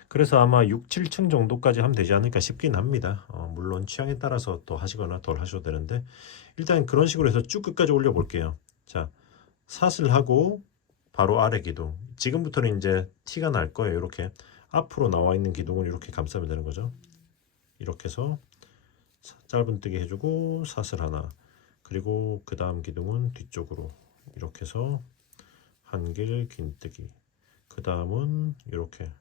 그래서 아마 6, 7층 정도까지 하면 되지 않을까 싶긴 합니다. 물론 취향에 따라서 또 하시거나 덜 하셔도 되는데, 일단 그런 식으로 해서 쭉 끝까지 올려 볼게요. 자, 사슬하고 바로 아래 기둥. 지금부터는 이제 티가 날 거예요. 이렇게 앞으로 나와 있는 기둥을 이렇게 감싸면 되는 거죠. 이렇게 해서 짧은뜨기 해주고 사슬 하나, 그리고 그 다음 기둥은 뒤쪽으로 이렇게 해서 한길 긴뜨기, 그 다음은 이렇게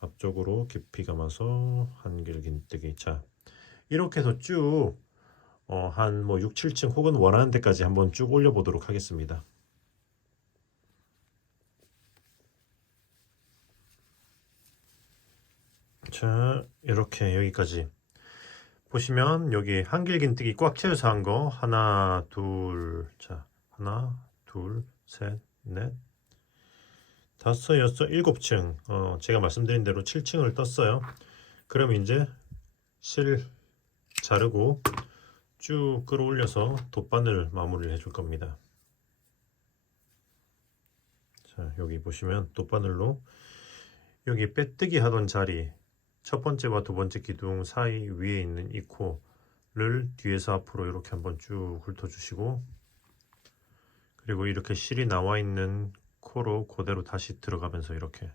앞쪽으로 깊이 감아서 한길 긴뜨기. 자, 이렇게 해서 쭉 한 뭐 6, 7층 혹은 원하는 데까지 한번 쭉 올려 보도록 하겠습니다. 자, 이렇게 여기까지 보시면 여기 한길긴뜨기 꽉 채워서 한 거 하나, 둘, 자, 하나, 둘, 셋, 넷, 다섯, 여섯, 7층. 제가 말씀드린 대로 7층을 떴어요. 그럼 이제 실 자르고 쭉 끌어올려서 돗바늘 마무리를 해줄 겁니다. 자, 여기 보시면 돗바늘로 여기 빼뜨기 하던 자리, 첫 번째와 두 번째 기둥 사이 위에 있는 이 코를 뒤에서 앞으로 이렇게 한번 쭉 훑어주시고, 그리고 이렇게 실이 나와 있는 코로 그대로 다시 들어가면서 이렇게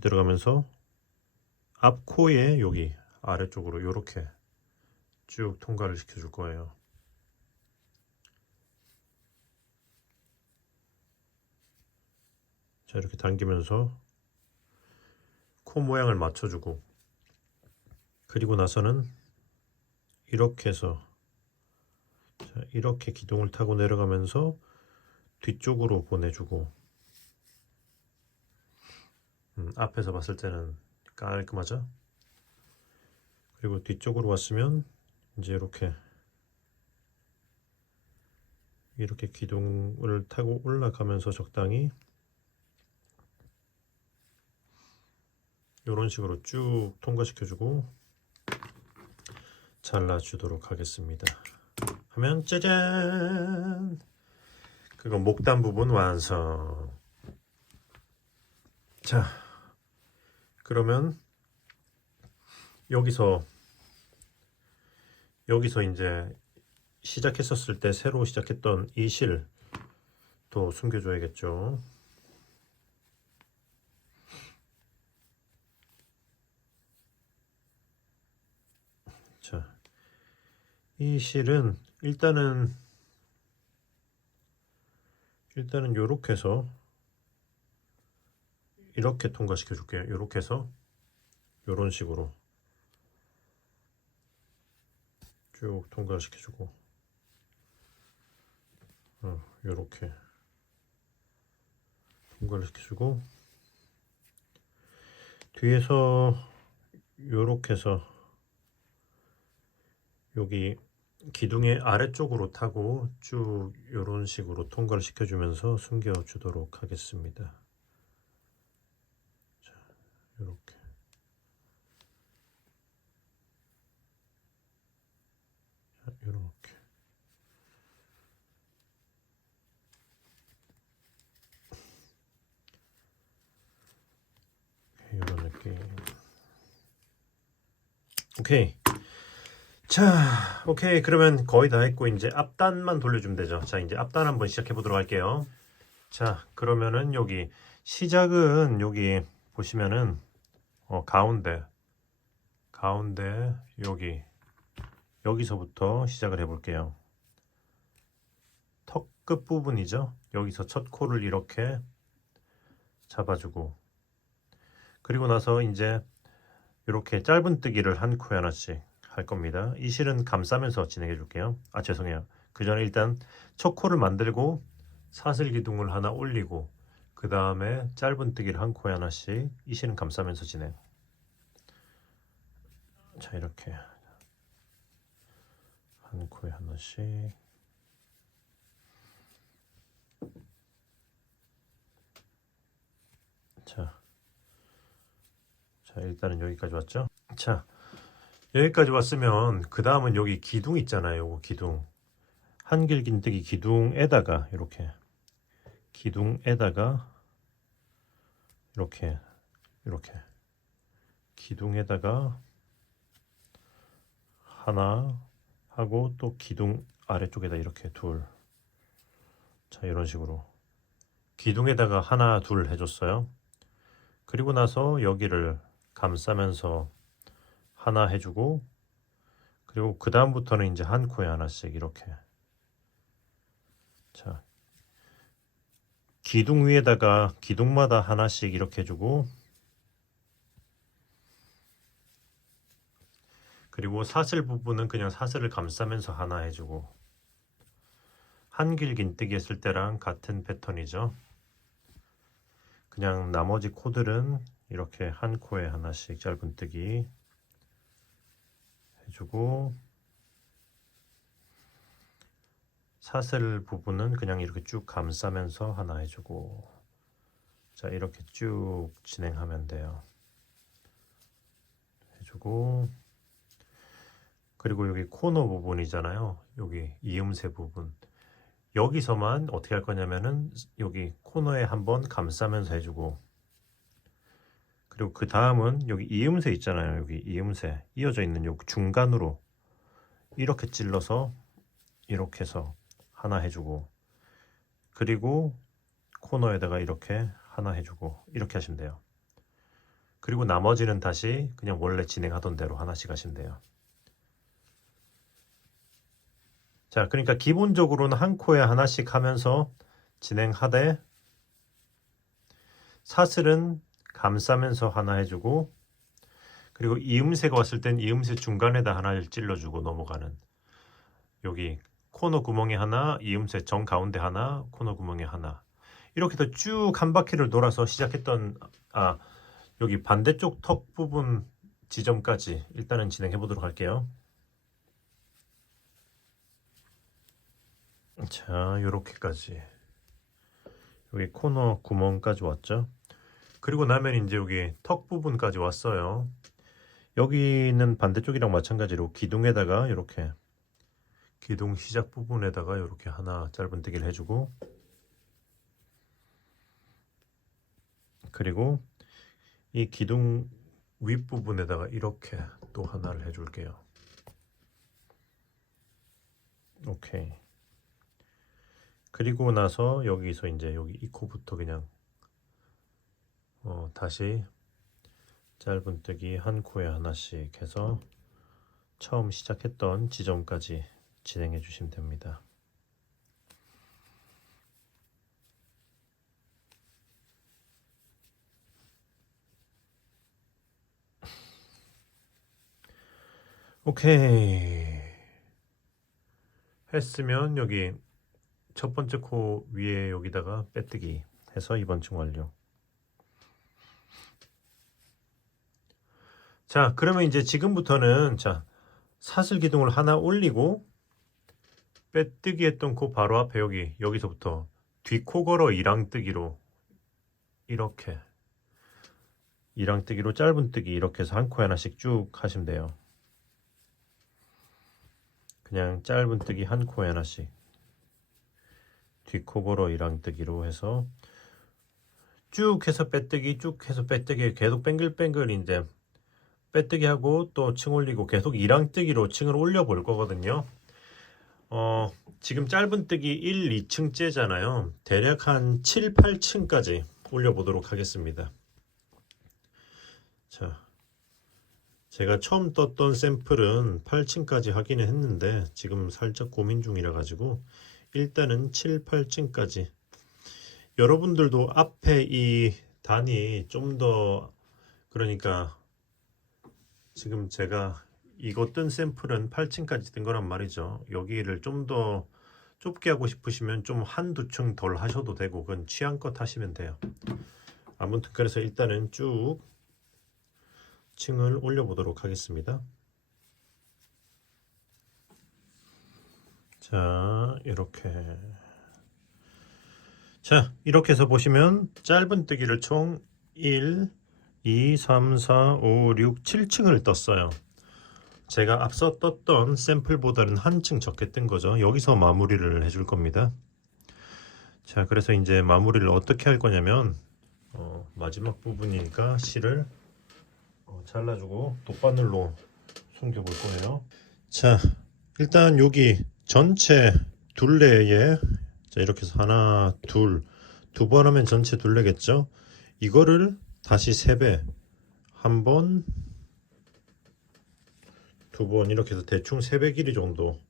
들어가면서 앞코에 여기 아래쪽으로 이렇게 쭉 통과를 시켜줄 거예요. 자, 이렇게 당기면서 코 모양을 맞춰주고, 그리고 나서는 이렇게 해서, 자, 이렇게 기둥을 타고 내려가면서 뒤쪽으로 보내주고, 앞에서 봤을 때는 깔끔하죠? 그리고 뒤쪽으로 왔으면 이제 이렇게 기둥을 타고 올라가면서 적당히 이런 식으로 쭉 통과시켜주고 잘라주도록 하겠습니다. 하면 짜잔! 그거 목단 부분 완성. 자, 그러면 여기서 이제 시작했었을 때 새로 시작했던 이 실도 숨겨줘야겠죠. 자, 이 실은 일단은 요렇게 해서 이렇게 통과시켜 줄게요. 요렇게 해서 요런 식으로 쭉 통과시켜 주고, 요렇게 통과를 시켜주고, 뒤에서 요렇게 해서 여기 기둥의 아래쪽으로 타고 쭉 요런 식으로 통과를 시켜주면서 숨겨주도록 하겠습니다. 자, 요렇게. 자, 요렇게. 요런 느낌. 오케이. 자, 오케이. 그러면 거의 다 했고 이제 앞단만 돌려주면 되죠. 자, 이제 앞단 한번 시작해 보도록 할게요. 자, 그러면은 여기 시작은 여기 보시면은 가운데 여기서부터 시작을 해 볼게요. 턱 끝 부분이죠. 여기서 첫 코를 이렇게 잡아주고, 그리고 나서 이제 이렇게 짧은뜨기를 한 코에 하나씩 할 겁니다. 이 실은 감싸면서 진행해 줄게요. 죄송해요. 그 전에 일단 첫 코를 만들고 사슬 기둥을 하나 올리고, 그 다음에 짧은뜨기를 한 코에 하나씩, 이 실은 감싸면서 진행. 자, 이렇게 한 코에 하나씩. 자, 일단은 여기까지 왔죠. 자, 여기까지 왔으면 그 다음은 여기 기둥 있잖아요. 요거 기둥, 한길긴뜨기 기둥에다가 이렇게 기둥에다가 하나 하고, 또 기둥 아래쪽에다 이렇게 둘. 자, 이런 식으로 기둥에다가 하나 둘 해줬어요. 그리고 나서 여기를 감싸면서 하나 해주고, 그리고 그 다음부터는 이제 한 코에 하나씩 이렇게. 자, 기둥 위에다가 기둥마다 하나씩 이렇게 해주고, 그리고 사슬 부분은 그냥 사슬을 감싸면서 하나 해주고, 한길긴뜨기 했을 때랑 같은 패턴이죠. 그냥 나머지 코들은 이렇게 한 코에 하나씩 짧은뜨기 해주고, 사슬 부분은 그냥 이렇게 쭉 감싸면서 하나 해주고. 자, 이렇게 쭉 진행하면 돼요. 해주고, 그리고 여기 코너 부분이잖아요. 여기 이음새 부분, 여기서만 어떻게 할 거냐면은 여기 코너에 한번 감싸면서 해주고, 그리고 그 다음은 여기 이음새 있잖아요. 여기 이음새 이어져 있는 요 중간으로 이렇게 찔러서 이렇게 해서 하나 해주고, 그리고 코너에다가 이렇게 하나 해주고, 이렇게 하시면 돼요. 그리고 나머지는 다시 그냥 원래 진행하던 대로 하나씩 하시면 돼요. 자, 그러니까 기본적으로는 한 코에 하나씩 하면서 진행하되, 사슬은 감싸면서 하나 해주고, 그리고 이음새가 왔을 땐 이음새 중간에다 하나를 찔러주고 넘어가는, 여기 코너 구멍에 하나, 이음새 정 가운데 하나, 코너 구멍에 하나, 이렇게 더 쭉 한 바퀴를 돌아서 시작했던 여기 반대쪽 턱 부분 지점까지 일단은 진행해 보도록 할게요. 자, 요렇게까지 여기 코너 구멍까지 왔죠. 그리고 나면 이제 여기 턱 부분까지 왔어요. 여기는 반대쪽이랑 마찬가지로 기둥에다가 이렇게 기둥 시작 부분에다가 이렇게 하나 짧은뜨기를 해주고, 그리고 이 기둥 윗부분에다가 이렇게 또 하나를 해줄게요. 오케이. 그리고 나서 여기서 이제 여기 이 코부터 그냥 다시 짧은뜨기 한 코에 하나씩 해서 처음 시작했던 지점까지 진행해 주시면 됩니다. 오케이. 했으면 여기 첫 번째 코 위에 여기다가 빼뜨기 해서 이번 층 완료. 자, 그러면 이제 지금부터는 자, 사슬 기둥을 하나 올리고 빼뜨기 했던 코 바로 앞에 여기서부터 뒷코 걸어 이랑뜨기로 이렇게 이랑뜨기로 짧은뜨기 이렇게 해서 한 코에 하나씩 쭉 하시면 돼요. 그냥 짧은뜨기 한 코에 하나씩 뒷코 걸어 이랑뜨기로 해서 쭉 해서 빼뜨기, 쭉 해서 빼뜨기, 계속 뱅글뱅글 이제 빼뜨기 하고 또 층 올리고 계속 이랑뜨기로 층을 올려 볼 거거든요. 지금 짧은뜨기 1, 2층째잖아요. 대략 한 7, 8층까지 올려보도록 하겠습니다. 자, 제가 처음 떴던 샘플은 8층까지 하기는 했는데 지금 살짝 고민 중이라 가지고 일단은 7, 8층까지. 여러분들도 앞에 이 단이 좀 더, 그러니까 지금 제가 이거 뜬 샘플은 8층까지 뜬 거란 말이죠. 여기를 좀 더 좁게 하고 싶으시면 좀 한두 층 덜 하셔도 되고 그건 취향껏 하시면 돼요. 아무튼 그래서 일단은 쭉 층을 올려보도록 하겠습니다. 자, 이렇게 해서 보시면 짧은뜨기를 총 1, 2, 3, 4, 5, 6, 7층을 떴어요. 제가 앞서 떴던 샘플보다는 한 층 적게 뜬 거죠. 여기서 마무리를 해줄 겁니다. 자, 그래서 이제 마무리를 어떻게 할 거냐면 마지막 부분이니까 실을 잘라주고 돗바늘로 숨겨볼 거예요. 자, 일단 여기 전체 둘레에 자, 이렇게 해서 하나, 두 번 하면 전체 둘레겠죠. 이거를 다시 3배, 한 번, 두 번 이렇게 해서 대충 3배 길이 정도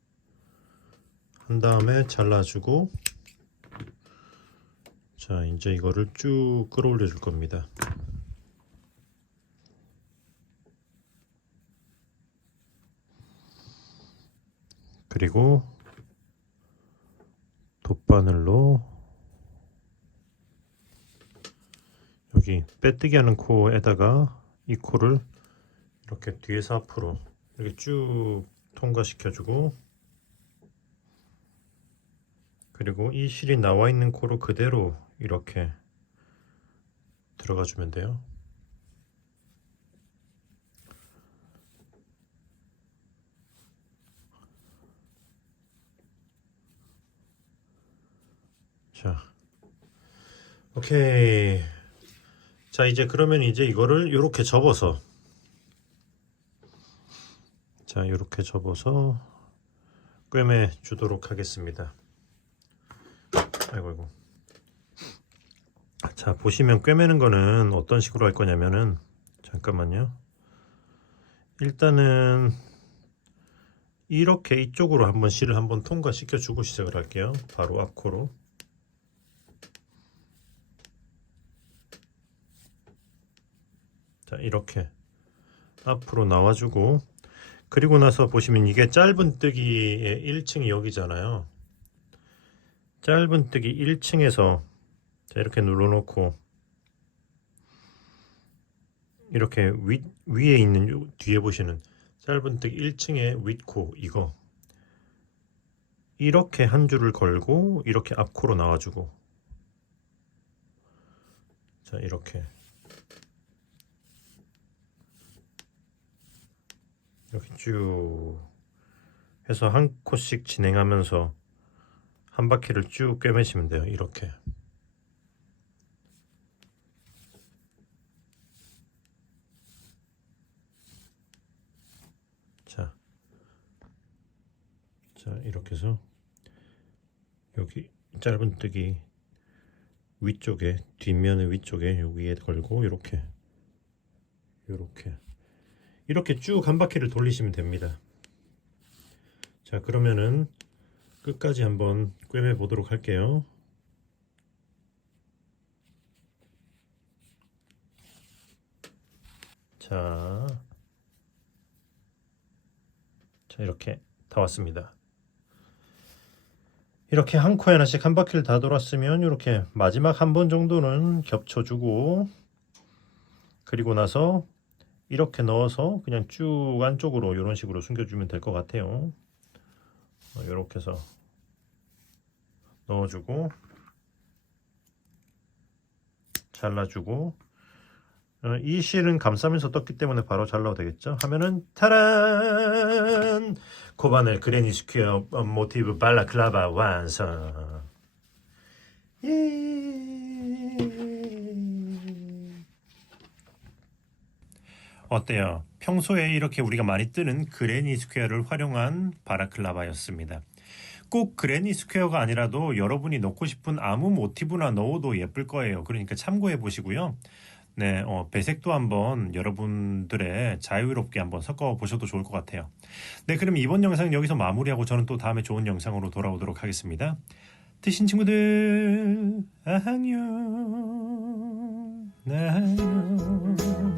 한 다음에 잘라주고, 자, 이제 이거를 쭉 끌어올려 줄 겁니다. 그리고 돗바늘로 여기 빼뜨기 하는 코에다가 이 코를 이렇게 뒤에서 앞으로 이렇게 쭉 통과시켜주고, 그리고 이 실이 나와 있는 코로 그대로 이렇게 들어가 주면 돼요. 자, 오케이. 자, 이제 그러면 이제 이거를 이렇게 접어서, 자, 이렇게 접어서 꿰매 주도록 하겠습니다. 아이고. 자, 보시면 꿰매는 거는 어떤 식으로 할 거냐면은, 잠깐만요. 일단은 이렇게 이쪽으로 한번 실을 한번 통과시켜 주고 시작을 할게요. 바로 앞코로. 자, 이렇게 앞으로 나와주고, 그리고 나서 보시면 이게 짧은뜨기의 1층이 여기잖아요. 짧은뜨기 1층에서 자, 이렇게 눌러놓고 이렇게 위에 있는 뒤에 보시는 짧은뜨기 1층의 윗코 이거 이렇게 한 줄을 걸고 이렇게 앞코로 나와주고, 자, 이렇게 쭉 해서 한 코씩 진행하면서 한 바퀴를 쭉 꿰매시면 돼요. 이렇게. 자, 이렇게 해서 여기 짧은뜨기 위쪽에, 뒷면의 위쪽에 여기 위에 걸고 이렇게 쭉 한 바퀴를 돌리시면 됩니다. 자, 그러면은 끝까지 한번 꿰매 보도록 할게요. 자, 이렇게 다 왔습니다. 이렇게 한 코에 하나씩 한 바퀴를 다 돌았으면 이렇게 마지막 한 번 정도는 겹쳐주고, 그리고 나서 이렇게 넣어서 그냥 쭉 안쪽으로 이런 식으로 숨겨주면 될 것 같아요. 이렇게 해서 넣어주고 잘라주고, 이 실은 감싸면서 떴기 때문에 바로 잘라도 되겠죠. 하면은 타란! 코바넬 그레니 스퀘어 모티브 발라클라바 완성. 어때요? 평소에 이렇게 우리가 많이 뜨는 그레니 스퀘어를 활용한 바라클라바였습니다. 꼭 그레니 스퀘어가 아니라도 여러분이 넣고 싶은 아무 모티브나 넣어도 예쁠 거예요. 그러니까 참고해 보시고요. 네, 배색도 한번 여러분들의 자유롭게 한번 섞어 보셔도 좋을 것 같아요. 네, 그럼 이번 영상은 여기서 마무리하고 저는 또 다음에 좋은 영상으로 돌아오도록 하겠습니다. 뜨신 친구들, 안녕. 안녕.